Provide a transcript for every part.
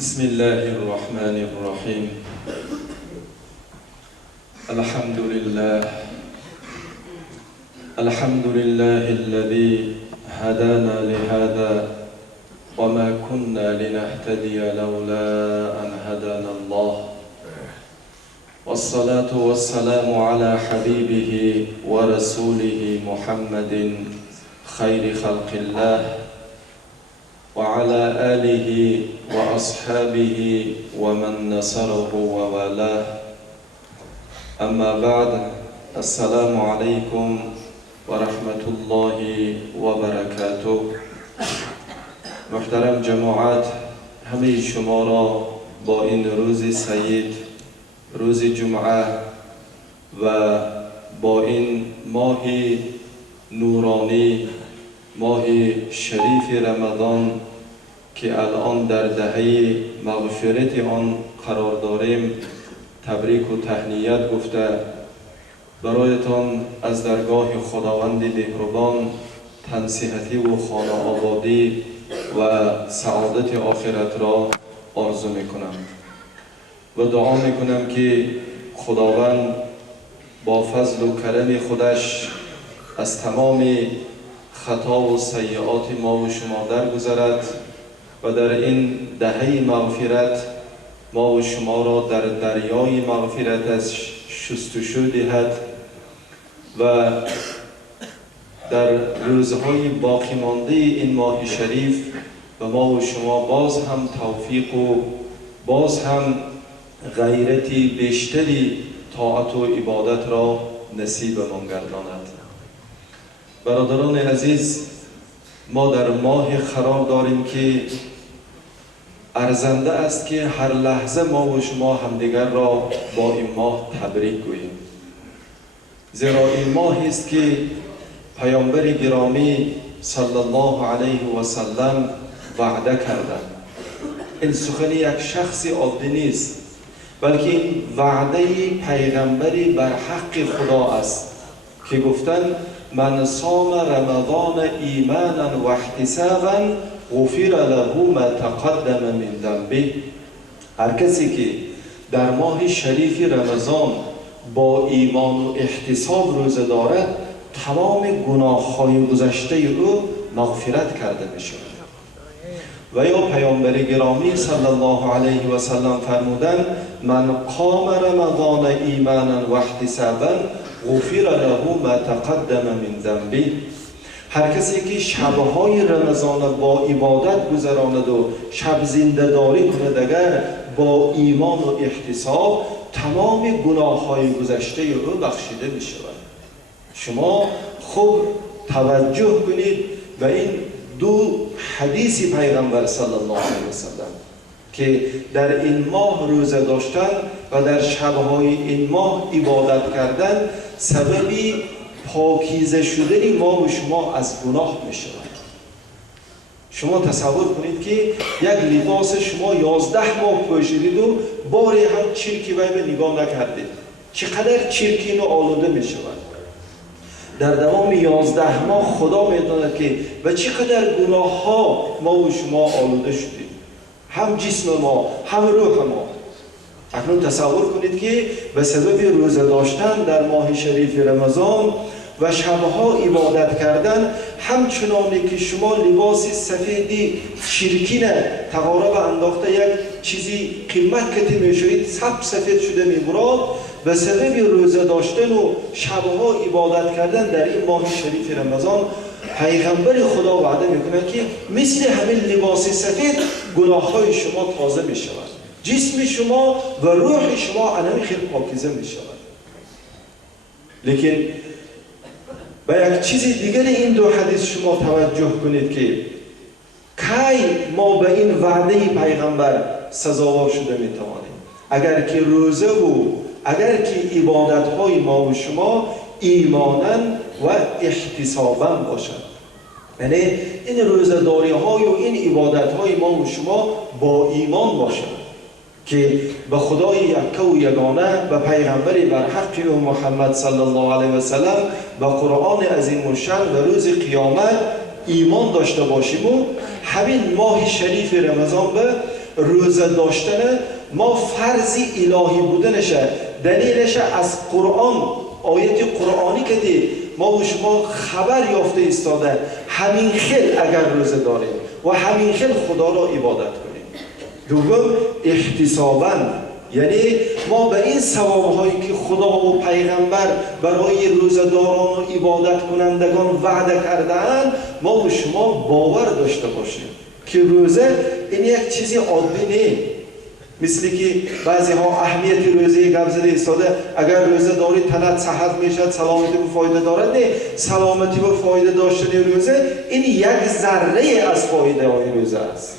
بسم الله الرحمن الرحيم. الحمد لله الذي هدانا لهذا وما كنا لنهتدي لولا أن هدانا الله، والصلاة والسلام على حبيبه ورسوله محمد خير خلق الله وعلى آله وأصحابه ومن نصره ووالاه. أما بعد، السلام عليكم ورحمة الله وبركاته. محترم جماعت، همه شما را با این روز سعید، روز جمعه و با این ماه نورانی، ماه شریف رمضان که الان در دهه مغفرت آن قرار داریم، تبریک و تهنیت گفته برایتان از درگاه خداوند مهربان تنصیحتی و خانه آبادی و سعادت آخرت را آرزو میکنم و دعا میکنم که خداوند با فضل و کرم خودش از تمام خطا و سیئات ما و شما درگذرد و در این دهه مغفرت ما و شما را در دریای مغفرت از شستشو دهد و در روزهای باقی مانده این ماه شریف و ما و شما باز هم توفیق و باز هم غیرتی بیشتری طاعت و عبادت را نصیب ما گرداند. برادران عزیز، ما در ماه قرار داریم که ارزنده است که هر لحظه ما و شما همدیگر را با این ماه تبریک گوییم، زیرا این ماهی است که پیامبر گرامی صلی الله علیه و سلم وعده کردند. این سخن یک شخص عادی نیست، بلکه این وعده پیغمبری بر حق خدا است که گفتند من صام رمضان ایمانا و احتسابا غفر له ما تقدم من ذنبه. هر کسی که در ماه شریف رمضان با ایمان و احتساب روزه دارد، تمام گناه‌های گذشته او مغفرت کرده می‌شود. و یا پیامبر گرامی صلی الله علیه و سلم فرمودند من قام رمضان ایمانا و احتسابا غفر له ما تقدم من ذنبه. هر کسی که شبهای رمضان با عبادت گذراند و شب زنده داری کند، اگر با ایمان و احتساب، تمام گناه‌های گذشته او بخشیده می شود. شما خوب توجه کنید و این دو حدیث پیغمبر صلی الله علیه و سلم که در این ماه روزه داشتن و در شبهای این ماه عبادت کردن سببی پاکیزه شدن ما و شما از گناه می شود. شما تصور کنید که یک لباس شما 11 ماه پوشیدید و باری هم چرکی به نگاه نکردید، چقدر چرکین و آلوده می شود. در دوام 11 ماه خدا می داند که و چقدر گناه ها ما و شما آلوده شدید، هم جسم ما هم روح ما. اکنون تصور کنید که به سبب روزه داشتن در ماه شریف رمضان و شبها عبادت کردن، همچنانی که شما لباس سفیدی چرکینه تقارب انداخته یک چیزی قیمت کتی میشوید سفید شده میبراد، به سبب روزه داشتن و شبها عبادت کردن در این ماه شریف رمضان، پیغمبر خدا وعده میکنه که مثل همین لباس سفید گناه های شما تازه میشود، جسم شما و روح شما انمی خیلی پاکیزه میشود. لیکن به یک چیز دیگر این دو حدیث شما توجه کنید که کی ما به این وعده پیغمبر سزاوار شده میتوانیم، اگر که روزه و اگر که عبادت های ما و شما ایمانا و احتسابا باشد. یعنی این روزه‌داری های و این عبادت های ما و شما با ایمان باشد که به خدای یک و یگانه و پیغمبر بر حق او محمد صلی الله علیه و سلم و قرآن عظیم الشأن و روز قیامت ایمان داشته باشیم و همین ماه شریف رمضان به روزه داشتن ما فرضی الهی بودنشه، دلیلش از قرآن، آیت قرآنی که دی ما و شما خبر یافته ایستاده همین خیل اگر روزه داریم و همین خیل خدا را عبادت کنیم. دوم احتساباً، یعنی ما به این ثواب‌هایی که خدا و پیغمبر برای روزه‌داران و عبادت کنندگان وعده کرده‌اند ما و شما باور داشته باشیم که روزه این یک چیزی عادی نیست. مثل که بعضی ها اهمیت روزه گپ زده ایستاده اگر روزه داری تنت صحت میشد، سلامتی و فایده دارد. نه، سلامتی و فایده داشتن روزه این یک ذره از فایده های روزه است،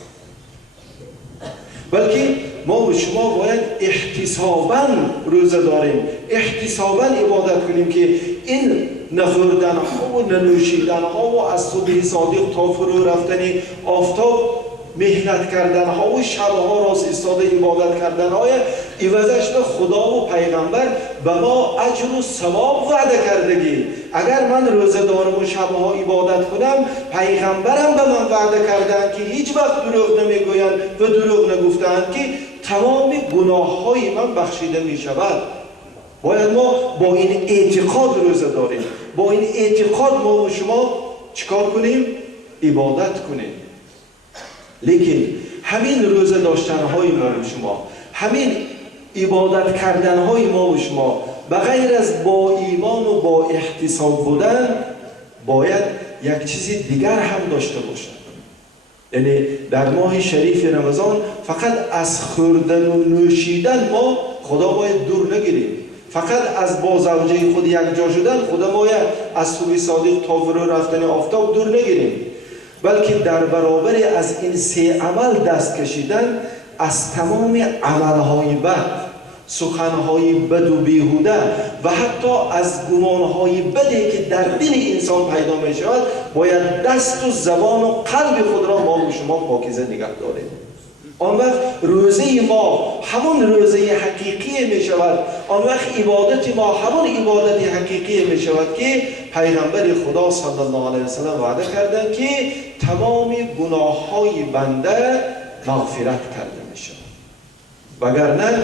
بلکه ما و شما باید احتساباً روزه داریم، احتساباً عبادت کنیم که این نخوردن ها و ننوشیدن ها و از صبح صادق تا فرو رفتن آفتاب مهنت کردن ها و شبها راست ایستاده عبادت کردن های عوضش به خدا و پیغمبر به ما اجر و ثواب وعده کردگی. اگر من روزه دارم و شبها عبادت کنم پیغمبرم به من وعده کردن که هیچ وقت دروغ نمیگویند و دروغ نگفتند که تمام گناه های من بخشیده می شود. باید ما با این اعتقاد روزه داریم، با این اعتقاد ما و شما چیکار کنیم؟ عبادت کنیم. لیکن همین روزه داشتن های ما و شما، همین عبادت کردن های ما و شما بغیر از با ایمان و با احتساب بودن باید یک چیزی دیگر هم داشته باشد. یعنی در ماه شریف رمضان فقط از خوردن و نوشیدن ما خدا باید دور نگیریم، فقط از با زوجه خود یک جا شدن خدا باید از صبح صادق تا فرو رفتن آفتاب دور نگیریم، بلکه در برابر از این سه عمل دست کشیدن از تمام عملهای بد، سخنهای بد و بیهوده و حتی از گمانهای بدی که در دل انسان پیدا می شود باید دست و زبان و قلب خود را ما و شما پاکیزه نگه داریم. آن وقت روزه ما همون روزه حقیقی می شود، آن وقت عبادت ما همون عبادت حقیقی می شود که پیغمبر خدا صلی الله علیه وسلم وعده کردند که تمام گناه های بنده مغفرت کرده می شود. وگرنه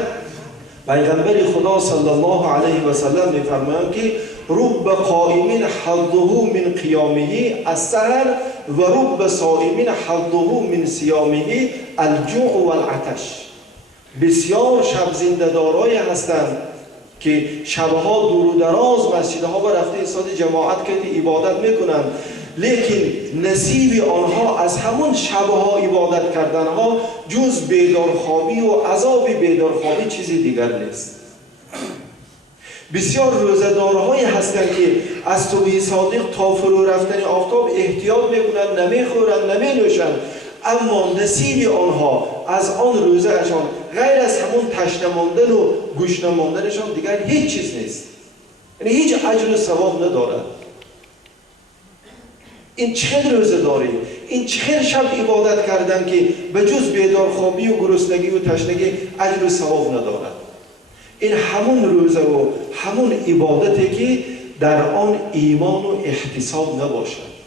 پیغمبر خدا صلی الله علیه و سلم می فرمایند که رب قائم حظه من قیامه السحر و رب صائم حظه من صیامه الجوع و العطش. بسیار شب زنده دارایی هستند که شبها دور و دراز مسجدها و رفته ایستاده جماعت کرده عبادت میکنند، لیکن نصیب آنها از همون شبها عبادت کردنها جز بیدارخوابی و عذاب بیدارخوابی چیزی دیگر نیست. بسیار روزه‌دارهایی هستند که از صبح صادق تا فرو رفتن آفتاب احتیاط میکنند، نمیخورند، نمینوشند، اما نصیب آنها از آن روزهشان غیر از همون تشنه ماندن و گشنه ماندنشان دیگر هیچ چیز نیست، یعنی هیچ اجر و ثواب ندارد. این چه روزه داری، این چه شب عبادت کردن که به جز بیدارخوابی و گرسنگی و تشنگی اجر و ثواب ندارد. این همون روزه و همون عبادتی که در آن ایمان و احتساب نباشد.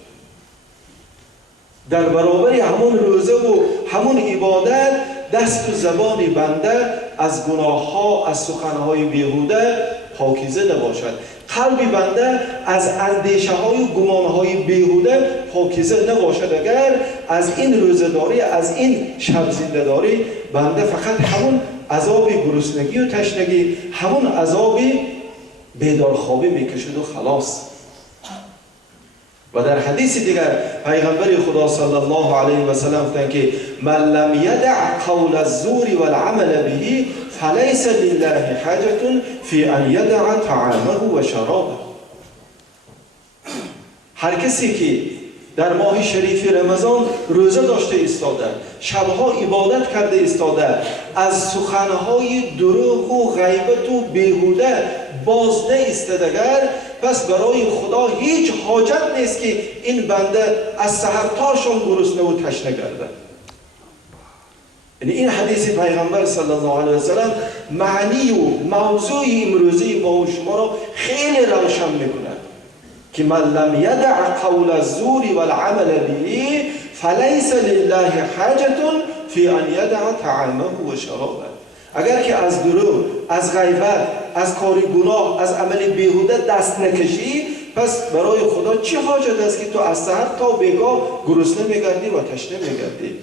در برابر همون روزه و همون عبادت دست و زبان بنده از گناه ها، از سخنهای بیهوده پاکیزه نباشد، قلب بنده از اندیشه های و گمان های بیهوده پاکیزه نباشد. اگر از این روزه داری، از این شب زنده داری، بنده فقط همون عذاب گرسنگی و تشنگی، همون عذاب بیدارخوابی میکشد و خلاص. و در حدیث دیگر پیغمبر خدا صلی الله علیه و سلم گفتند که من لم یدع قول الزور والعمل به فلیس لله حاجة فی ان یدع طعامه و شرابه. هر کسی که در ماه شریف رمضان روزه داشته ایستاده، شبها عبادت کرده ایستاده، از سخنهای دروغ و غیبت و بیهوده باز نایستادگر، پس برای خدا هیچ حاجت نیست که این بنده از سحر تا شام گرسنه و تشنه گردد. یعنی این حدیث پیغمبر صلی الله علیه و سلم معنی و موضوع امروزی ما و شما را خیلی روشن میکند که من لم یدع قول الزور والعمل به فلیس لله حاجة فی ان یدع طعامه و شرابه. اگر که از دروغ، از غیبت، از کار گناه، از عمل بیهوده دست نکشی، پس برای خدا چه حاجت است که تو از سحر تا بگاه گرسنه میگردی و تشنه میگردی؟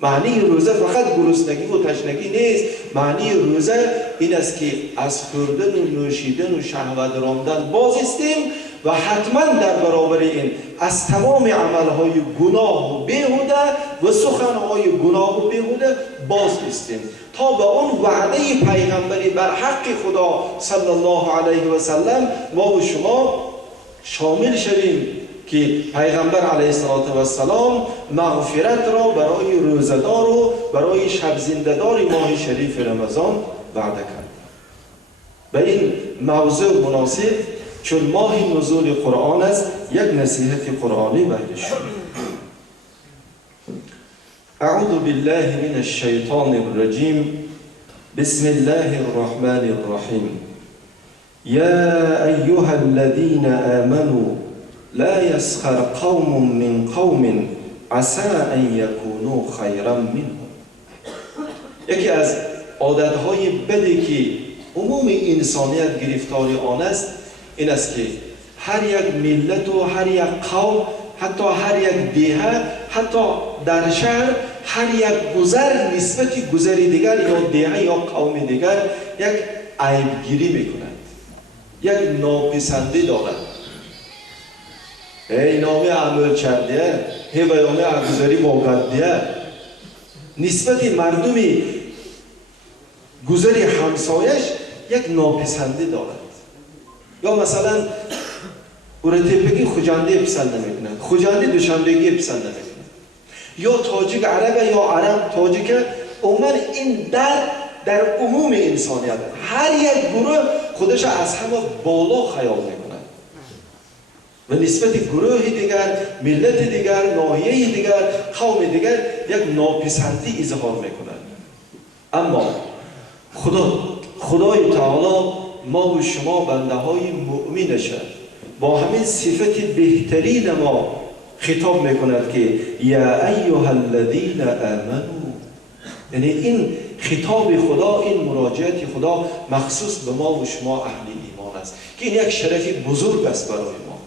معنی روزه فقط گرسنگی و تشنگی نیست. معنی روزه این است که از خوردن و نوشیدن و شهوت راندن باز استیم و حتما در برابر این از تمام عملهای گناه و بیهوده و سخنهای گناه و بیهوده باز استیم تا به اون وعده پیغمبری بر حق خدا صلی الله علیه و سلم ما و شما شامل شویم که پیغمبر علیه السلام مغفرت را برای روزدار و برای شب زنده‌دار ماه شریف رمضان وعده کرد. به این موضوع مناسب چون ماه نزول قرآن است، یک نصیحت قرآنی بهش شد. اعوذ بالله من الشیطان الرجیم. بسم الله الرحمن الرحیم. یا ایها الذین آمنوا لا يسخر قوم من قوم عسى ان يكونوا خيرا منهم. یکی از عادتهای بدی که عموم انسانیت گرفتار آن است این است که هر یک ملت و هر یک قوم، حتی هر یک دهه، حتی در شهر هر یک گذر نسبت گذری دیگر یا دهه یا قوم دیگر یک عیبگیری میکند، یک ناپسندی دارد. ای نامی عمل کرده، ای بیامه اگذاری باقدیه. نسبت مردمی گذری همسایش یک ناپسندی دارد. یا مثلا اورتیپگی خوجنده پسند نمیکنند، خوجنده دوشنبگی پسند نمیکنند. یا تاجیک عربه یا عرب تاجیکه. عموما این در عموم انسانیت هر یک گروه خودش از همه بالا خیال میکنند و نسبت گروه دیگر، ملت دیگر، ناحیه دیگر، قوم دیگر یک ناپسندی اظهار میکنند. اما خدای تعالی ما و شما بنده های مؤمنش با همین صفت بهترین ما خطاب میکند که یا ایها الذین آمنوا. یعنی این خطاب خدا، این مراجعت خدا مخصوص به ما و شما اهل ایمان است که این یک شرف بزرگ است برای ما.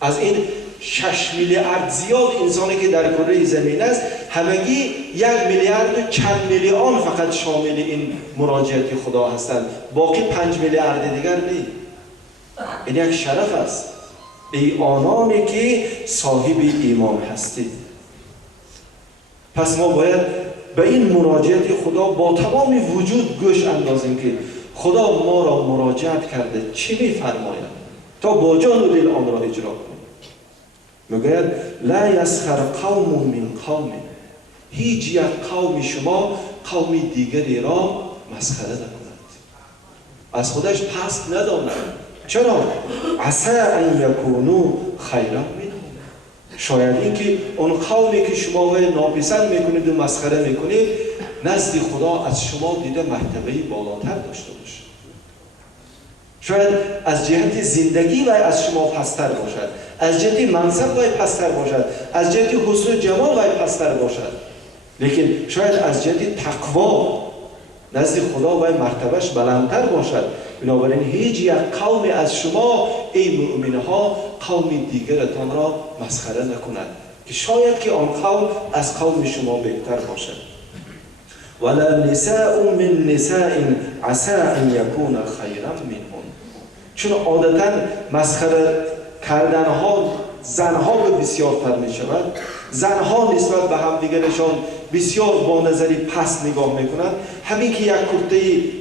از این 6 میلیارد زیاد انسانی که در کره زمین است، همگی 1 میلیارد و چند میلیون فقط شامل این مراجعت خدا هستند، باقی 5 میلیارد دیگر نیست. این یک شرف است ای آنانی که صاحب ایمان هستید. پس ما باید به این مراجعت خدا با تمام وجود گوش اندازیم که خدا ما را مراجعت کرده چی می‌فرماید تا با جان و دل آن را اجرا کنیم. میگوید لا یسخر قوم من قوم. هیچ یک قوم شما قوم دیگری را مسخره نکند، از خودش پست نداند. چرا؟ عسى ان یکونوا خیرا منهم. شاید اینکه اون قومی که شما وی ناپسند میکنید و مسخره میکنید نزد خدا از شما دیده مرتبه‌ای بالاتر داشته باشه. شاید از جهت زندگی وی از شما پستر باشد، از جهت منصب وی پستر باشد، از جهت حسن و جمال وی پستر باشد، لیکن شاید از جهت تقوا نزد خدا وی مرتبهش بلندتر باشد. بنابراین هیچ یک قوم از شما ای مؤمنها قوم دیگرتان را مسخره نکند که شاید که آن قوم از قوم شما بهتر باشد. ولا نساء من نساء عسى ان يكون خيرا منهن. چون عادتا مسخره کردنها زنها به بسیارتر می شود. زنها نسبت به همدیگرشان بسیار با نظری پست نگاه میکنند. همین که یک کرته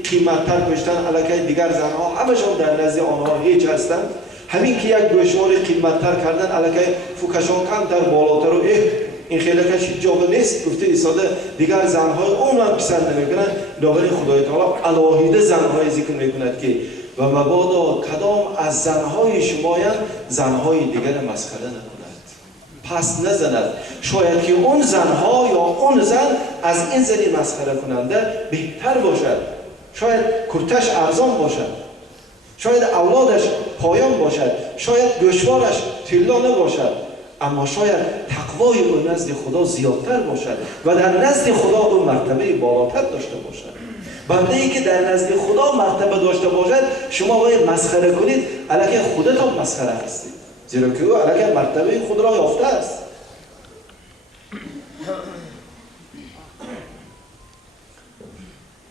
قیمتتر پوشیدن الکی دیگر زنها همشان در نزد آنها هیچ هستند. همین که یک گوشوار قیمتتر کردن الکی فوکشان کمتر بالاتر و این خیلی کشی جابه نیست گفته ایستاده دیگر زنهای اون هم پسند نمیکنند. بنابراین خدای تعالی الهیده زنهای ذکر میکند که و مبادا کدام از زنهای شما زنهای دیگر مسخره نکند، پس نزند. شاید که اون زنها یا اون زن از این زنی مسخره کننده بهتر باشد، شاید کرتش ارزان باشد، شاید اولادش پایان باشد، شاید گوشوارش طلا نباشد، اما شاید تقوای او نزد خدا زیادتر باشد و در نزد خدا او مرتبه بالاتر داشته باشد. بنده ای که در نزد خدا مرتبه داشته باشد شما باید مسخره کنید، الکی خودتان مسخره هستید، زیرا که او الکی مرتبه خود را یافته است.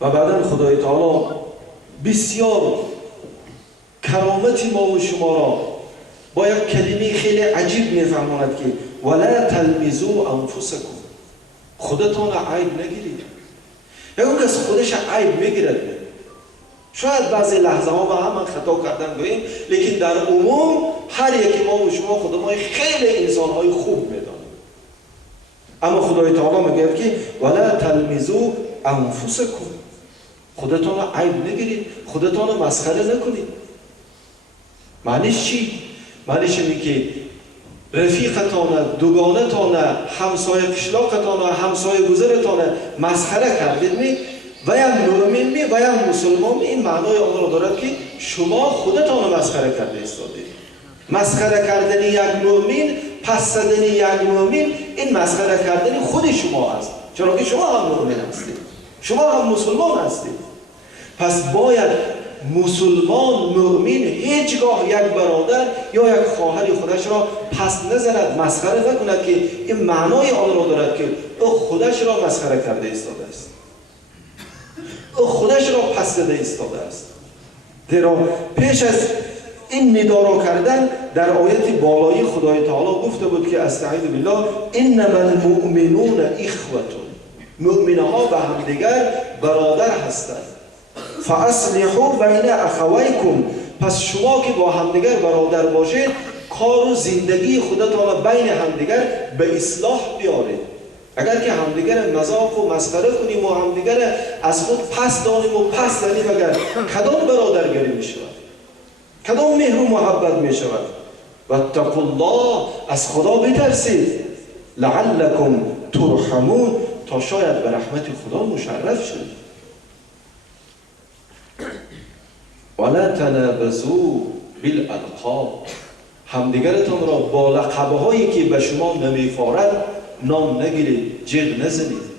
و بعدا خدای تعالی بسیار کرامت ما و شما را با یک کلمه خیلی عجیب میفهماند که ولا تلمزوا انفسکم، خودتان عیب نگیرید. یکی که از خودش عیب میگیرد، شاید بعضی لحظه ها با هم خطا کردن گوییم، لیکن در عموم هر یکی ما و شما خودمان خیلی انسان های خوب میدانیم. اما خدای تعالی میگه که ولا تلمزوا انفسکم، خودتان عیب نگیرید، خودتان مسخره نکنید. معنیش چی؟ معنیش اینه که رفیقتان، دوگانتان، همسایه قشلاقتان، همسایه گذرتان مسخره کردید می و یک مؤمن می و یک مسلمان می، این معنای آن را دارد که شما خودتان مسخره کرده ایستادید. مسخره کردن یک مؤمن، پس زدن یک مؤمن، این مسخره کردن خود شما است، چرا که شما هم مؤمن هستید، شما هم مسلمان هستید. پس باید مسلمان مؤمن هیچگاه یک برادر یا یک خواهر خودش را پس نزند، مسخره نکند که این معنای آن را دارد که او خودش را مسخره کرده ایستاده است، او خودش را پس زده ایستاده است. زیرا پیش از این ندا را کردن در آیت بالایی خدای تعالی گفته بود که استعیذ بالله انما المؤمنون اخوة، مؤمنها به همدیگر برادر هستند. فاصلحوا بین اخویکم، پس شما که با همدیگر برادر باشید کار و زندگی خودتان بین همدیگر به اصلاح بیارید. اگر که همدیگر مذاق و مسخره کنیم و همدیگر از خود پس دانیم و پس زنیم، اگر کدام برادرگری می شود؟ کدام مهر و محبت می شود؟ واتقوا الله، از خدا بترسید، لعلکم ترحمون، تا شاید به رحمت خدا مشرف شد. ولا تنابزوا بالالقاب، همدیگرتان را با لقب‌هایی که به شما نمیفارد نام نگیرید، جیغ نزنید.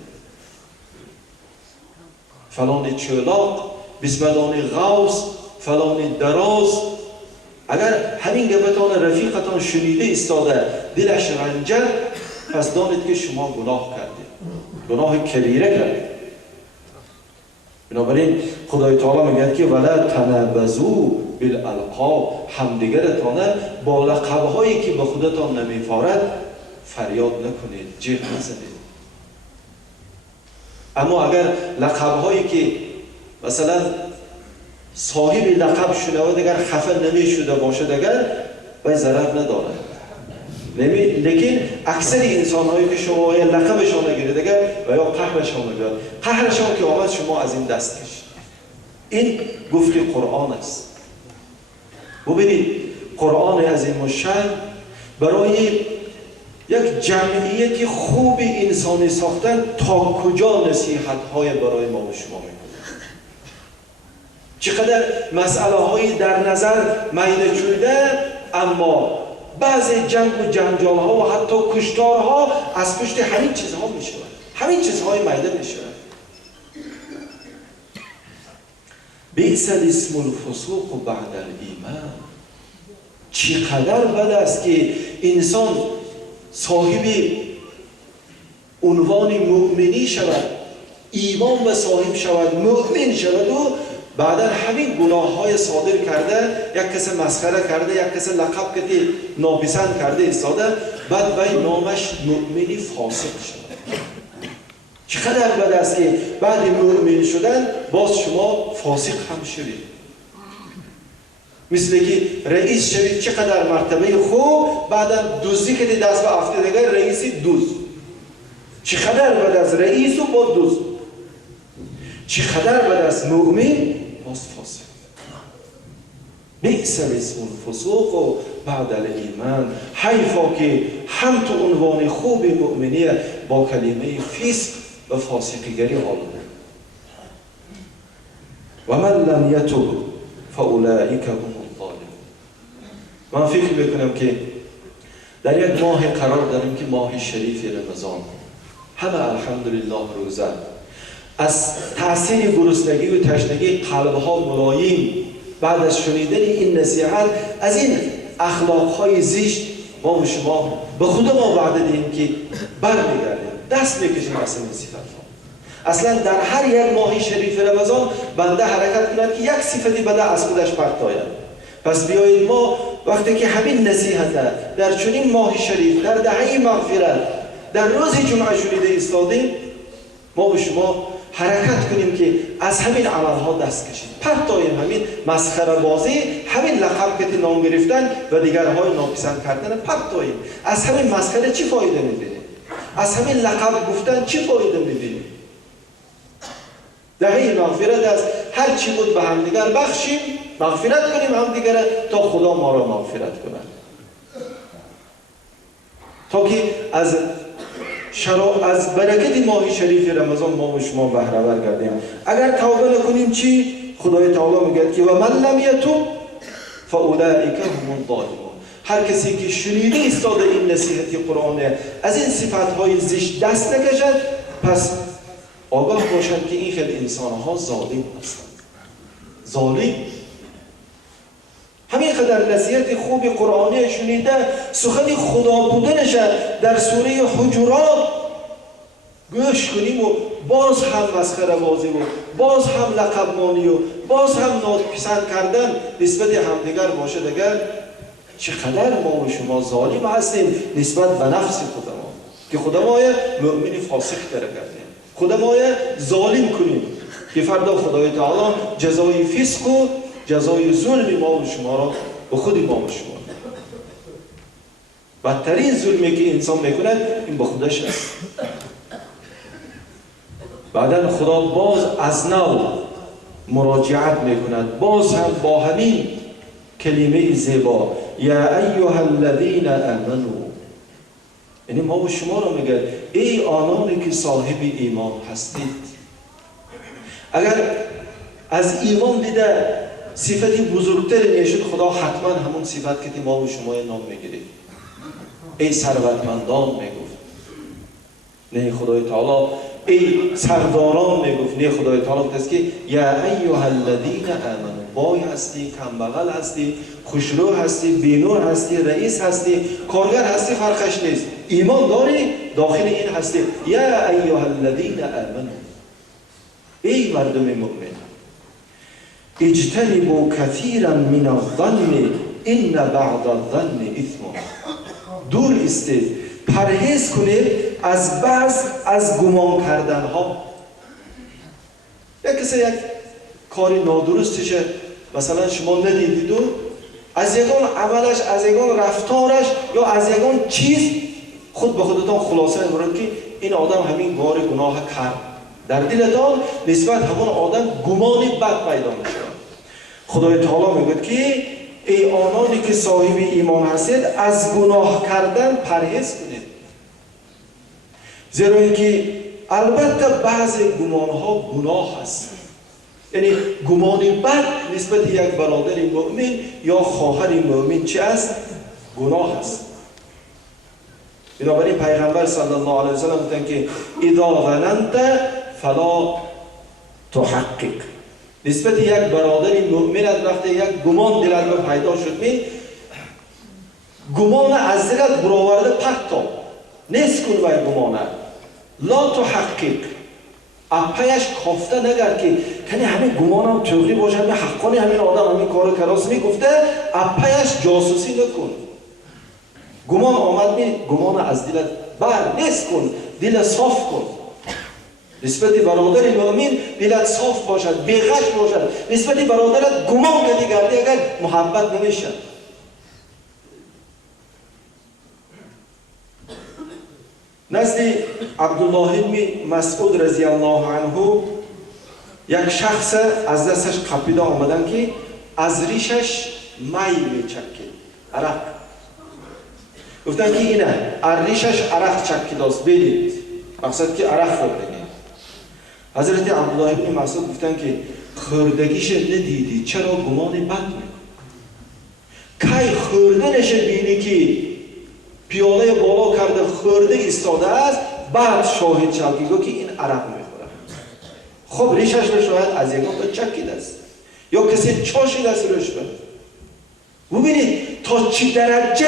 فلان چولاق، بسمدان غوث، فلان دراز. اگر همین گفتان رفیقتان شنیده ایستاده دلش رنجه، پس دانید که شما گناه کردید، گناه کبیره کردید. بنابراین خدای تعالی میگه که ولا تنابزوا بالالقاب، همدیگرتان با لقب‌هایی که به خودتان نمیفارد فریاد نکنید، جیغ نزنید. اما اگر لقب‌هایی که مثلا صاحب لقب شده و دیگر خفه نمیشده باشد اگر باید ضرر ندارد، لیکن اکثر انسان‌هایی که شما لقبشان نگیرید اگر و یا قهرشان نگیرید، قهرشان که آمد شما از این دست کشید. این گفت قرآن است. ببینید قرآن عظیم الشأن برای یک جمعیت خوب انسانی ساختن تا کجا نصیحت‌های برای ما و شما میکنه، چقدر مسئله های در نظر میده شده، اما بعضی جنگ و جنجال ها و حتی کشتار ها از پشت همین چیزها می شود، همین چیزهای میده می شود. بیس الاسم الفسوق بعد الایمان، چقدر بد است که انسان صاحب عنوان مؤمنی شود، ایمان به صاحب شود، مؤمن شود و بعدا همین گناه های صادر کرده، یک کس مسخره کرده، یک کس لقب که ناپسند کرده ایستاده، بعد وی نامش مؤمنی فاسق شد. چقدر بد است که بعد مؤمن شدن باز شما فاسق هم شوید. مثل که رئیس شوید، چقدر مرتبه خوب، بعدا دزدی که دست به افتادگی رئیسی دزد. چقدر بد است رئیس و با دزد، چقدر بد است مؤمن باز فاسق. بیس الاسم الفسوق بعد الایمان، حیفا که هم تو عنوان خوب مؤمنی با کلمه فسق و فاسقیگری آلوده. و من لم یتب فاولئک هم الظالمون. من فکر بکنم که در یک ماه قرار داریم که ماه شریف رمضان، همه الحمدلله روزه، از تاثیر گرسنگی و تشنگی قلبها ملایم بعد از شنیدن این نصیحت از این اخلاقهای زشت ما و شما به خود ما وعده دهیم که برمیگردیم، دست میکشیم از این صفتها. اصلا در هر یک ماه شریف رمضان بنده حرکت کند که یک صفتی بده از خودش پرت آید. پس بیایید ما وقتی که همین نصیحت در چنین ماه شریف، در دهه مغفرت، در روز جمعه شنیده ایستادیم، ما و شما حرکت کنیم که از همین عملها دست کشیم، پرت آییم همین مسخره بازی، همین لقب که نام گرفتن و دیگرهای ناپسند کردن، پرت آییم. از همین مسخره چی فایده میبینیم؟ از همین لقب گفتن چی فایده میبینیم؟ دهه مغفرت از هر چی بود به همدیگر بخشیم، مغفرت کنیم همدیگر تا خدا ما را مغفرت کند، تا که از برکت ماه شریف رمضان ما و شما بهره ور گردیم. اگر توبه نکنیم چی؟ خدای تعالی میگه که و من لم یتوب فاولئک هم الظالمون. هر کسی که شنیده ایستاده این نصیحت قرآن از این صفتهای زشت دست نکشد، پس آگاه باشد که این خیلی انسانها ظالم هستند. ظالم همین قدر نصیحت خوب قرآنی شنیده، سخن خدا بودنش در سوره حجرات گوش کنیم و باز هم مسخره بازی و باز هم لقب مانی و باز هم ناپسند کردن نسبت همدیگر باشد، اگر چقدر ما و شما ظالم هستیم نسبت به نفس خودمان که خودمان مؤمن فاسق کردیم، خودمان ظالم کنیم که فردا خدای تعالی جزای فسق و جزای ظلم ما و شما را به خود ما و شما. بدترین ظلمی که انسان میکند این به خودش است. بعدا خدا باز از نو مراجعت میکند، باز هم با همین کلمه زیبا یا ایها الذین آمنوا، یعنی ما و شما را میگه ای آنانی که صاحب ایمان هستید. اگر از ایمان دیده صفتی بزرگتر میشد، خدا حتما همون صفت که ما و شما نام میگیرید، ای ثروتمندان میگفت، نه خدای تعالی ای سرداران میگفت، نه خدای تعالی گفت که یا ایها الذین آمنوا، بای هستی، کمبغل هستی، خوشرو هستی، بینور هستی، رئیس هستی، کارگر هستی، فرقش نیست، ایمان داری داخل این هستی. یا ایها الذین آمنوا، ای مردم مؤمن، اجتنبوا کثیرا من الظن ان بعض الظن اثم، دور استید، پرهیز کنید از بعض از گمان کردن ها. یک کسی یک کاری نادرستش مثلا شما ندیدید و از یکان عملش، از یکان رفتارش یا از یکان چیز خود به خودتان خلاصه می‌کنید که این آدم همین کار گناه کرد، در دلتان نسبت همون آدم گمان بد پیدا میشه. خدای تعالی میگه که ای آنانی که صاحب ایمان هستید از گناه کردن پرهیز کنید، زیرا اینکه البته بعضی گمان ها گناه هست، یعنی گمان بد نسبت یک برادر مؤمن یا خواهر مؤمن چه است؟ گناه است. بنابراین پیغمبر صلی الله علیه و سلم گفتن که اذا ظننت فلا تحقق، نسبت یک برادر مؤمن وقتی یک گمان دلت پیدا شد، می گمان از دلت برآورده پرتا نیست کن و گمانه لا تحقق، اپایش کافته نگرد که کنی همین گمانم توقی باشه، همین حقانی همین آدم همین کار کراس میگفته، اپایش جاسوسی نکن. گمان آمد می گمان از دلت بر نیست کن، دل صاف کن. نسبت برادر مؤمن دلت صاف باشد، بیغش باشد، نسبت برادرت گمان کردی گردی اگر محبت نمیشه. نزد عبدالله بن مسعود رضی الله عنه یک شخص از دستش قپیده آمدن که از ریشش می میچکید، عرق. گفتن که اینه از ریشش عرق چکیده است، بدید، مقصد که عرق خوردگی. حضرت عبدالله بن مسعود گفتن که خوردگیش ندیدی چرا گمان بد میکنی؟ کی خوردنش بینی که پیاله بالا کرده خورده ایستاده است، بعد شاهد شد که گفت که این عرق میخوره. خب ریشش رو شاید از یک تا چکیده است یا کسی چاشیده است روش. ببینید تا چی درجه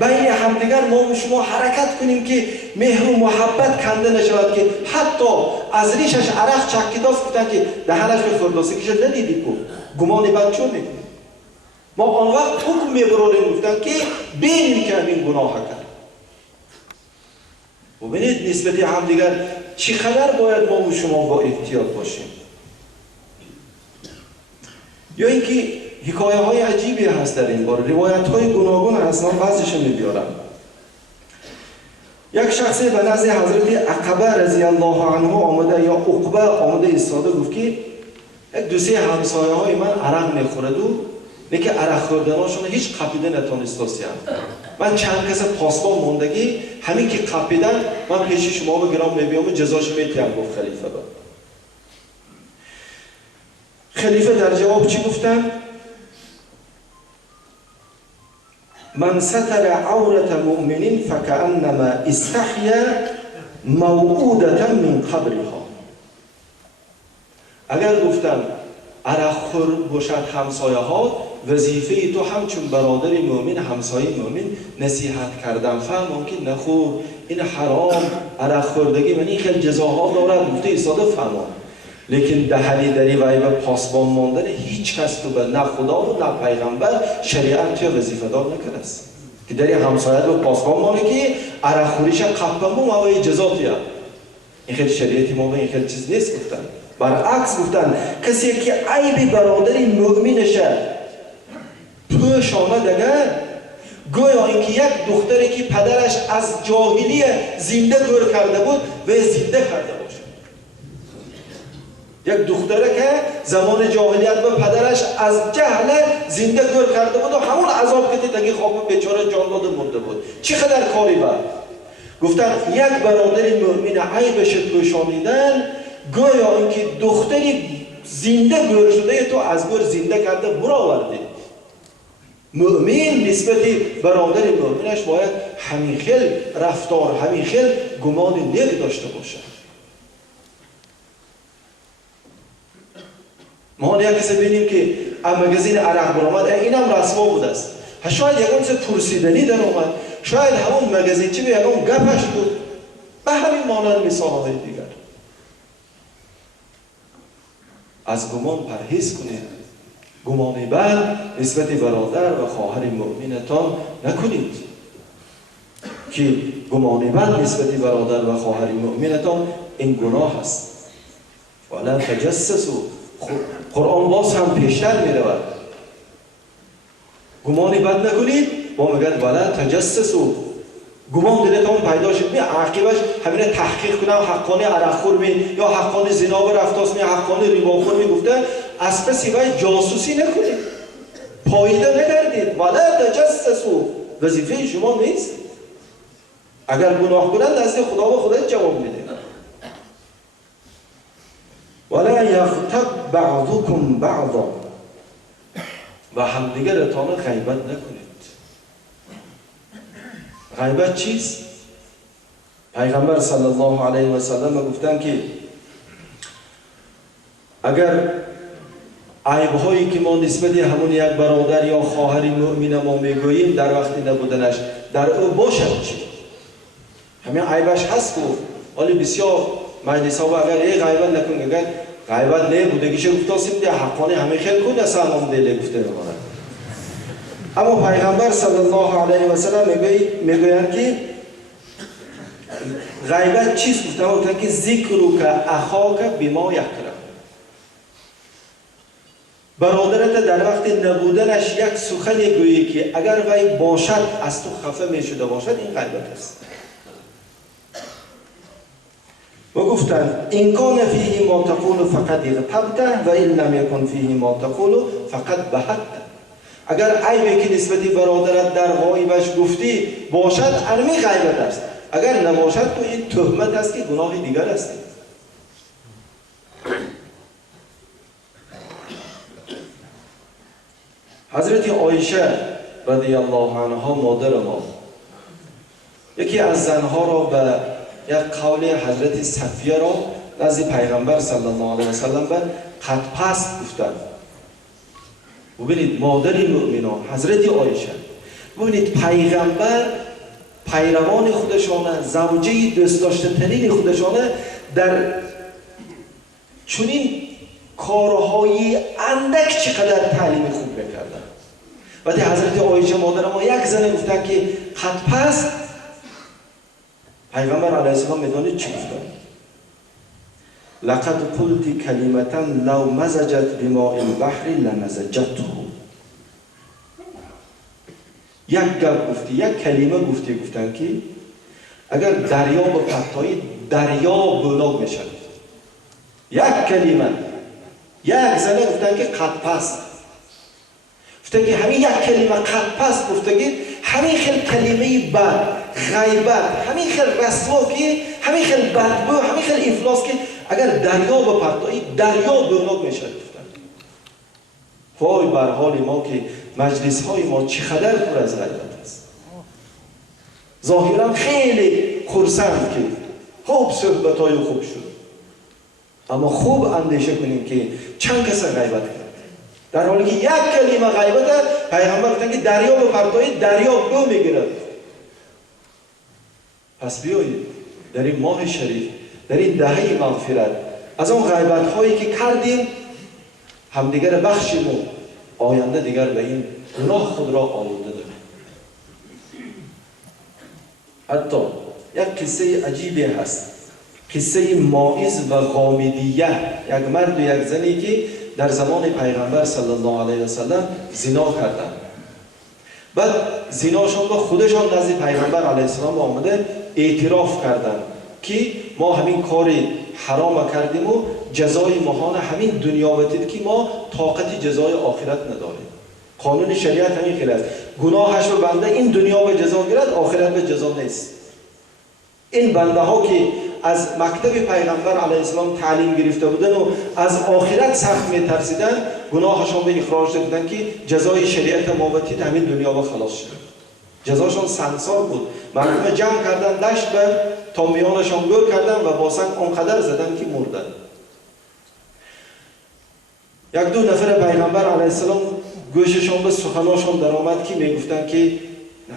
بین همدیگر ما و شما حرکت کنیم که مهر و محبت کنده نشود، که حتی از ریشش عرق چکیده است گفتن که دهنش به فردوسی کشد ندیدی کو گمان بد چون میکنیم. ما آن وقت حکم میبراریم گفتن که بینیم که همین گناه کرد. ببینید نسبت همدیگر چقدر باید ما و شما با احتیاط باشیم. یا اینکه حکایه های عجیبی هست در این باره، روایت های گوناگون هست، من بعضیش میبیارم. یک شخصی به نزد حضرت عقبه رضی الله عنه آمده، یا عقبه آمده ایستاده، گفت که یک دو سه همسایه های من عرق میخورد و که عرق خوردناشون هیچ قپیده نتونست توصیه. من چند کس پاسبان موندگی همین که قپیدن من پیش شما بگیرم میبیام و جزاش میتیم. گفت خلیفه با خلیفه در جواب چی گفتن؟ من ستر عورت مؤمنین فکأنما استحیا موعودة من قبرها. اگر گفتم عرق خور باشد همسایه ها، وظیفه تو همچون برادر مؤمن همسایه مؤمن نصیحت کردم، فهمم که نخور این حرام، عرق خوردگی من این خیلی جزاها دارد. گفته ایستاده فهمم، لیکن دهنی دری و ای به پاسبان ماندن هیچ کس تو به نه خدا و نه پیغمبر شریعت یا وظیفه دار نکرده است که دری همسایه به پاسبان مانده که عرق خوریش قپمون و ای جزاتیه. این خیلی شریعتی ما این خیلی چیز نیست. گفتن برعکس گفتن کسی که عیب برادری مؤمنشه پوشانه دگر، گویا اینکه یک دختری که پدرش از جاهلی زنده دور کرده بود و زنده کرده باشه. یک دختره که زمان جاهلیت به پدرش از جهل زنده دور کرده بود و همون عذاب که دیگه خواب بیچاره جان داده مرده بود. چقدر کاری بود. گفتن یک برادر مؤمن عیبش پوشانیدن، گویا اینکه دختری زنده گور شده تو از گور زنده کرده برآوردی. مؤمن نسبت برادر مؤمنش باید همین خیل رفتار، همین خیل گمان نیک داشته باشه. ما یک کسی بینیم که مگزین عرق برآمد، اینم رسوا بوده است. شاید یکم چه پرسیدنی در اومد، شاید همون مگزین چی به یکم گپش بود. به همین مانند مثال‌های دیگر. از گمان پرهیز کنید. گمان بد نسبت برادر و خواهر مؤمنتان نکنید، که گمان بد نسبت برادر و خواهر مؤمنتان این گناه است. ولا تجسسوا. قرآن باز هم پیشتر می رود. گمان بد نکنید، با میگد ولا تجسسوا. گمان دلتون پیدا شد می عاقبش همین تحقیق کنم حقانی عرقخور می یا حقانی زنا و رفتاس می حقانی رباخور می گفته از پس وای جاسوسی نکنید، پاییده نگردید. ولا تجسسوا، وظیفه شما نیست. اگر گناه کنند نزد خدا و خدا جواب میده. ولا یغتب بعضکم بعضا، و همدیگرتان غیبت نکنید. غیبت چیست؟ پیغمبر صلی الله علیه و سلم گفتن که اگر عیب‌هایی که ما نسبت همون یک برادر یا خواهر مؤمن ما میگوییم در وقتی نبودنش در او باشد چی؟ همین عیبش هست که ولی بسیار مجلس ها اگر ای غیبت نکن، اگر غیبت نه بودگیشه گفتاسیم ده حقانه همه خیلی کن اصلا هم دله گفته میماند. اما پیغمبر صلی الله علیه و سلم میگویند که غیبت چیست؟ گفتن که ذکرو که اخاک بما یکره، برادرت در وقت نبودنش یک سخنی گویی که اگر وی باشد از تو خفه می شده باشد، این غیبت است. و گفتند این کان فیه ما تقول فقط اغتبته و این لم یکن فیه ما تقول فقط بهته. اگر عیبی که نسبت برادرت در غایبش گفتی باشد، ارمی غیبت است. اگر نباشد تو این تهمت است که گناه دیگر است. حضرت عایشه رضی الله عنها مادر ما یکی از زنها را به یک قول حضرت صفیه را نزد پیغمبر صلی الله علیه و سلم به قد پست گفتند. ببینید مادر مؤمنان حضرت عایشه، ببینید پیغمبر پیروان خودشانه، زوجه دوست داشته ترین خودشانه در چنین کارهای اندک چقدر تعلیم خوب میکردن. وقتی حضرت عایشه مادر ما یک زنه گفتن که قد پست، پیغمبر علیه السلام میدانید چی گفتن؟ لقد قلت کلمتا لو مزجت بماء البحر لمزجته. یک گپ گفتی، یک کلمه گفتن که اگر دریا به پرتایی دریا بلند میشد. یک کلمه، یک زنه گفتن که قد پست، گفتن که همین یک کلمه قد پست گفته که همین خیلی کلمه بد، غیبت، همین خیلی رسوا که همین خیلی بدبو، همین خیلی افلاس که اگر دریا به پرتایی دریا بلند میشد. گفتن وای بر حال ما که مجلس های ما چقدر پر از غیبت است. ظاهرا خیلی خرسند که خوب صحبت های خوب شد، اما خوب اندیشه کنیم که چند کس غیبت کرد، در حالی که یک کلمه غیبت پیغمبر گفتن که دریا به پرتایی دریا بو میگیرد. پس بیایید در این ماه شریف، در این دهه مغفرت، از اون غیبت هایی که کردیم همدیگر بخشیم و آینده دیگر به این گناه خود را آلوده داریم. حتی یک قصه عجیبی هست، قصه ماعز و غامدیه، یک مرد و یک زنی که در زمان پیغمبر صلی الله علیه و سلم زنا کردند. بعد زناشون به خودشان نزد پیغمبر علیه السلام آمده اعتراف کردند که ما همین کار حرام کردیم و جزای ماهان همین دنیا بتید که ما طاقت جزای آخرت نداریم. قانون شریعت همین خیلی است، گناهش رو بنده این دنیا به جزا گیرد، آخرت به جزا نیست. این بنده ها که از مکتب پیغمبر علیه السلام تعلیم گرفته بودن و از آخرت سخت می‌ترسیدن، گناهشان به اخراج دادن که جزای شریعت ما بتید همین دنیا به خلاص شد. جزاشان سنگسار بود، مردم جمع کردن دشت به تا میانشان گور کردن و با سنگ آنقدر زدن که مردن. یک دو نفر پیغمبر علیه السلام گوششان به سخناشان در آمد که میگفتن که نه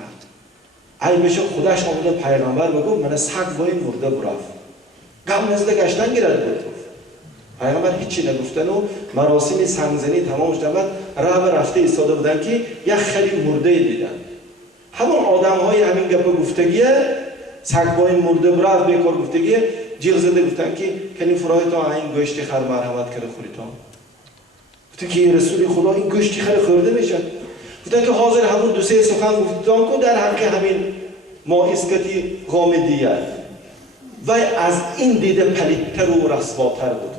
عیبش خودش آمده پیغمبر بگو من سگ با این مرده برفت گم نزده گشتن گیرد بود. پیغمبر هیچی نگفتن و مراسم سنگزنی تمام شد. بعد رفته ایستاده بودن که یک خیلی مرده دیدن. همون آدم های همین گپ گفتگیه سگ با این مرده برفت بیکار گفتگیه جیغ زده گفتن که کنی فرای تا این گوشتی خر مرحمت کرده خوری تا گفتن که رسول خدا این گوشتی خر خورده میشه. گفتن که حاضر همون دو سه سخن گفتان کن در حق همین ماعزکتی غامدیه و از این دیده پلیدتر و رسواتر بود،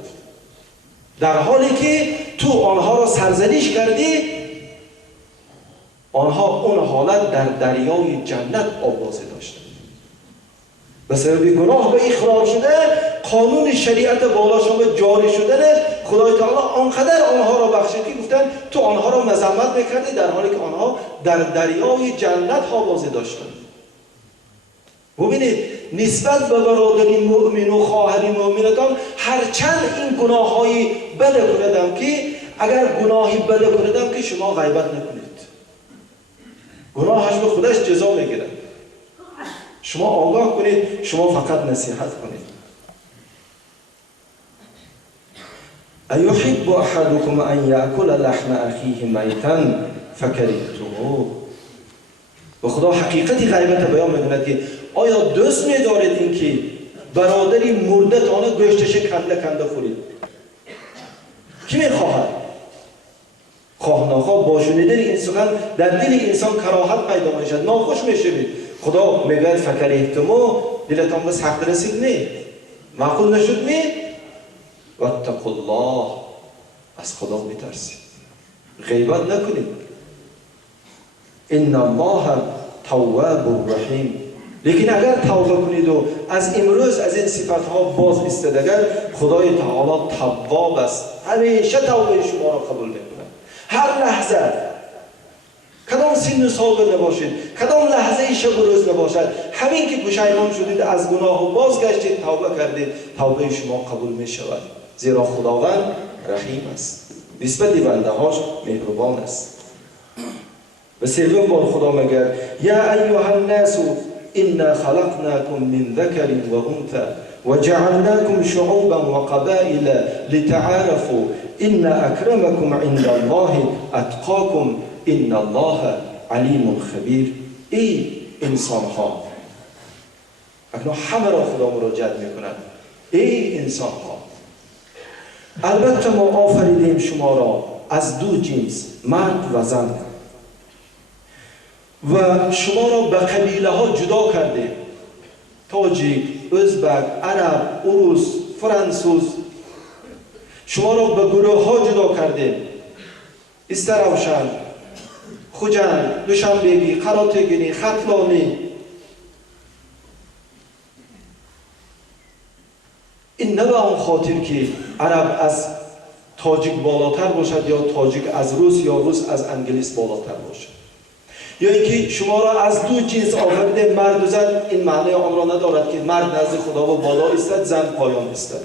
در حالی که تو آنها را سرزنش کردی آنها اون حالت در دریای جنت آوازه داشتند. به سبب گناه به اخراج شده قانون شریعت بالاشون به جاری شدن خدای تعالی آنقدر آنها را بخشید که گفتن تو آنها را مذمت میکردی در حالی که آنها در دریای جنت آوازه داشتند. ببینید نسبت به برادری مؤمن و خواهری مؤمنتان هرچند این گناه های بده کردم که اگر گناهی بده کردم که شما غیبت نکنید، گناهش به خودش جزا میگیره. شما آگاه کنید، شما فقط نصیحت کنید. ایحب احدکم ان یاکل لحم اخیه میتا فکرهتموه. و خدا حقیقتی غیبت بیان میکند که آیا دوست می‌دارید این که برادری مرده تانه گوشتش کنده خورید؟ کی میخواهد؟ خواه ناخواه با شنیدن این سخن در دل انسان کراهت پیدا میشد، ناخوش میشوید. خدا میگوید فکرهتموه، دلتان بس حق رسید نه، معقول نشد نه. واتقوا الله، از خدا میترسید، غیبت نکنید. ان الله تواب رحیم. لیکن اگر توبه کنید و از امروز از این صفتها باز ایستید، اگر خدای تعالی تواب است، همیشه توبه شما را قبول میکند. هر لحظه، کدام سن و سال نباشید، کدام لحظه شب و روز نباشد، همین که پشیمان شدید از گناه و بازگشتید توبه کردید، توبه شما قبول می شود، زیرا خداوند رحیم است، نسبت بنده هاش مهربان است. و سوم بار خدا میگه یا ایها الناس انا خلقناكم من ذکر و انثى وجعلناكم شعوبا وقبائل لتعارفوا ان اکرمکم عند الله اتقاکم ان الله علیم خبیر. ای انسان ها، اکنون همه را خدا مراجعت میکند، ای انسان ها، البته ما آفریدیم شما را از دو جنس، مرد و زن، و شما را به قبیله ها جدا کردیم، تاجیک، ازبک، عرب، روس، فرانسوز، شما را به گروه ها جدا کردیم، استروشن، خوجند، دوشنبگی، قراتگینی، ختلانی. این نه به آن خاطر که عرب از تاجیک بالاتر باشد یا تاجیک از روس یا روس از انگلیس بالاتر باشد، یا اینکه شما را از دو جنس آفریده، مرد و زن. این معنی آن را ندارد که مرد نزد خدا و بالا استد، زن پایان استد،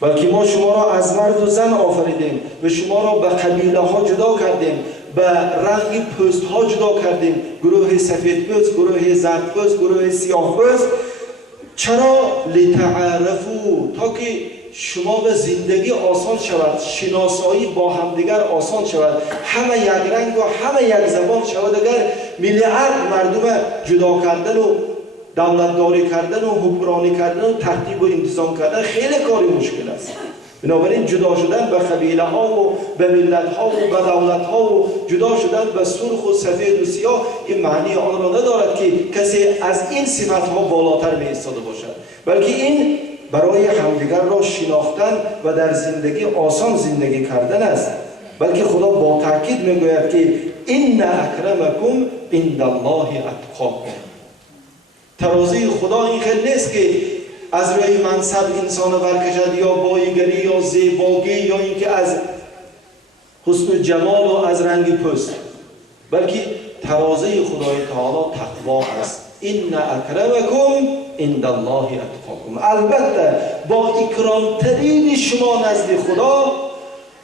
بلکه ما شما را از مرد و زن آفریدیم و شما را به قبیله ها جدا کردیم، به رنگ پوست ها جدا کردیم، گروه سفید پوست، گروه زرد پوست، گروه سیاه پوست. چرا؟ لتعارفوا، تا که شما به زندگی آسان شود، شناسایی با همدیگر آسان شود، همه یک رنگ و همه یک زبان شود. اگر میلیارد مردم جدا کردن و دولتداری کردن و حکمرانی کردن و ترتیب و انتظام کردن خیلی کاری مشکل است. بنابراین جدا شدن به قبیله ها و به ملت ها و به دولت ها و جدا شدن به سرخ و سفید و سیاه این معنی آن را ندارد که کسی از این صفت ها بالاتر می ایستاده باشد، بلکه این برای همدیگر را شناختن و در زندگی آسان زندگی کردن است. بلکه خدا با تاکید میگوید که ان اکرمکم عند الله اتقاکم. ترازی خدا این خیلی نیست که از روی منصب انسان برکشد یا بایگری یا زیبایی یا اینکه از حسن و جمال و از رنگ پوست، بلکه ترازی خدای تعالی تقوا است. ان اکرمکم عند الله اتقاکم. البته با اکرام ترین شما نزد خدا،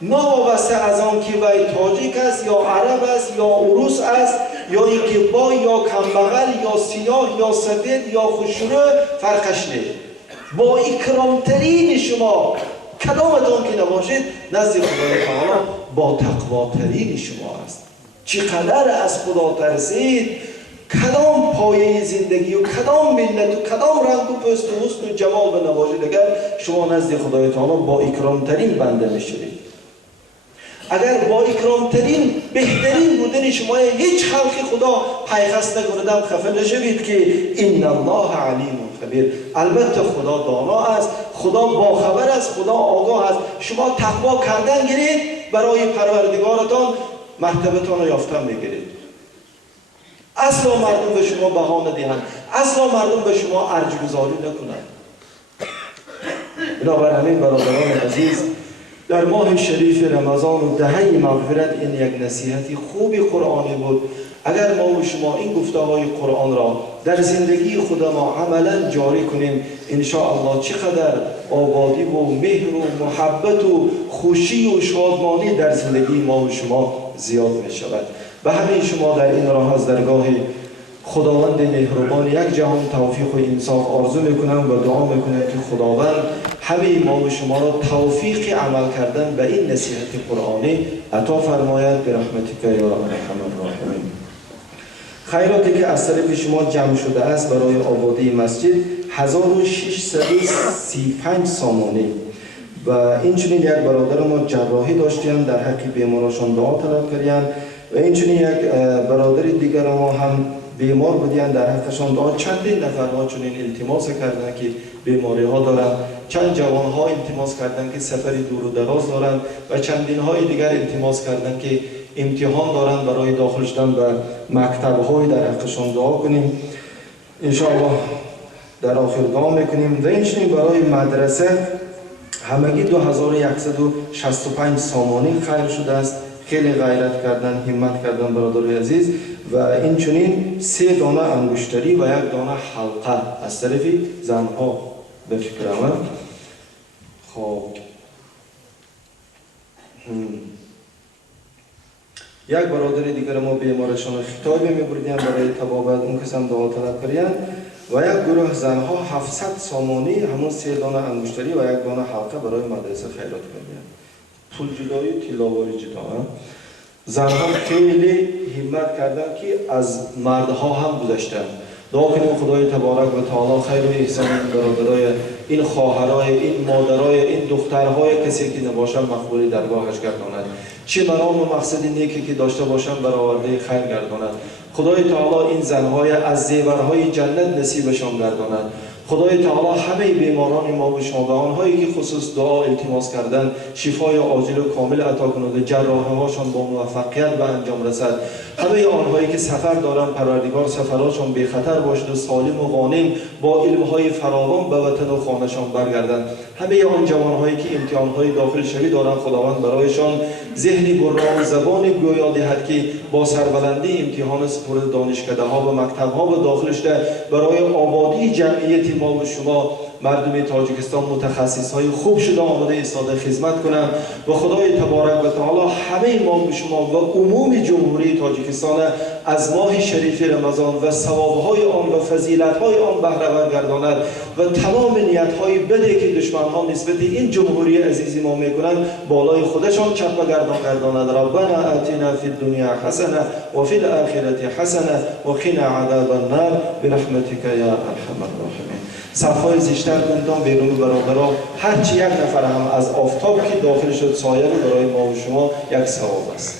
ناوابسته از آن که وی تاجیک است یا عرب است یا روس است یا اینکه با یا کمبغل یا سیاه یا سفید یا خوشرو، فرقش نیست. با اکرامترین شما کدامتان که نباشید نزد خدای تعالی با تقواترین شما است. چقدر از خدا ترسید، کدام پایه زندگی و کدام ملت و کدام رنگ و پوست و حسن و جمال به نباشید اگر شما نزد خدای تعالی با اکرامترین بنده میشوید. اگر با اکرامترین بهترین بودن شما هیچ خلق خدا پیخست نکردم خفه نشوید که ان الله علیم خبیر. البته خدا دانا است، خدا باخبر است، خدا آگاه است. شما تقوا کردن گیرید، برای پروردگارتان مرتبتان را یافتن میگیرید. اصلا مردم به شما بها ندهند، اصلا مردم به شما ارجگذاری نکنند. بنابر همین برادران عزیز، در ماه شریف رمضان و دهه مغفرت این یک نصیحت خوبی قرآنی بود. اگر ما و شما این گفته‌های قرآن را در زندگی خود ما عملا جاری کنیم، ان شاء الله چقدر آبادی و مهر و محبت و خوشی و شادمانی در زندگی ما و شما زیاد می شود. به همین شما در این راه از درگاه خداوند مهربان یک جهان توفیق و انصاف آرزو میکنم و دعا میکنم که خداوند همه ما و شما را توفیق عمل کردن به این نصیحت قرآنی عطا فرماید برحمتک یا ارحم الراحمین. خیراتی که از طرف شما جمع شده است برای آبادی مسجد 1635 سامانه و اینچنین یک برادر ما جراحی داشتیم، در حق بیمارشان دعا طلب کردیم و اینچنین یک برادر دیگر ما هم بیمار بودن، در حقشان دعا. چندین نفرها چنین التماس کردن که بیماری ها دارن، چند جوان ها التماس کردن که سفری دور و دراز دارن و چندین های دیگر التماس کردن که امتحان دارن برای داخل شدن به مکتب های، در حقشان دعا کنیم. ان شاء الله در آخر دعا میکنیم. و اینچنین برای مدرسه همگی 2165 سامانه خیر شده است. خیلی غیرت کردن، همت کردن برادرای عزیز. و این چنین 3 دانه انگشتری و 1 دانه حلقه از طرف زنها به فکرم. خب یک برادر دیگر ما بیمارشان خطابی می‌بردیم برای طبابت، اون کس هم دعا طلب کردن. و یک گروه زنها 700 سامانی همون 3 دانه انگشتری و 1 دانه حلقه برای مدرسه خیرات کردن. پول جدایی، تلاواری جدا. زنها خیلی همت کردن که از مردها هم گذشتن. دعا کنیم خدای تبارک و تعالی خیر و احسان این برادرای، این خواهرای، این مادرای، این دخترهای کسی که نباشن مقبول درگاهش گرداند. چه مرام و مقصد نیکی که داشته باشن برآورده خیر گرداند. خدای تعالی این زنهای از زیورهای جنت نصیبشان گرداند. خدای تعالی همه بیماران ما و شما و آنهایی که خصوص دعا التماس کردن شفای عاجل و کامل عطا کند، جراحه‌هاشان با موفقیت به انجام رسد. همه آنهایی که سفر دارن پروردگار سفرهاشان بی خطر باشد و سالم و غانم با علمهای فراوان به وطن و خانه‌شان برگردند. همه آن جوانهایی که امتحانهای داخل شوی دارند خداوند برایشان ذهنی برا و زبان گویا دهد که با سربلندی امتحان سپرده دانشکده‌ها و مکتب‌ها و داخلش برای آبادی جمعیت ما و شما مردم تاجیکستان متخصص‌های خوب شده آماده ایستاده خدمت کنند و خدای تبارک و تعالی همه ما و شما و عموم جمهوری تاجیکستان از ماه شریف رمضان و ثواب‌های آن و فضیلت‌های آن بهره ور گرداند و تمام نیت‌های بدی که دشمن‌ها نسبت این جمهوری عزیز ما می‌کنند بالای خودشان چپه گرداند. ربنا آتنا فی الدنیا حسنه و فی الآخرة حسنه و قنا عذاب النار برحمتک یا ارحم الراحمین. صفهای زیشتر کنتان بیرون برادرها هرچی 1 نفر هم از آفتاب که داخل شد سایه برای ما و شما یک ثواب است.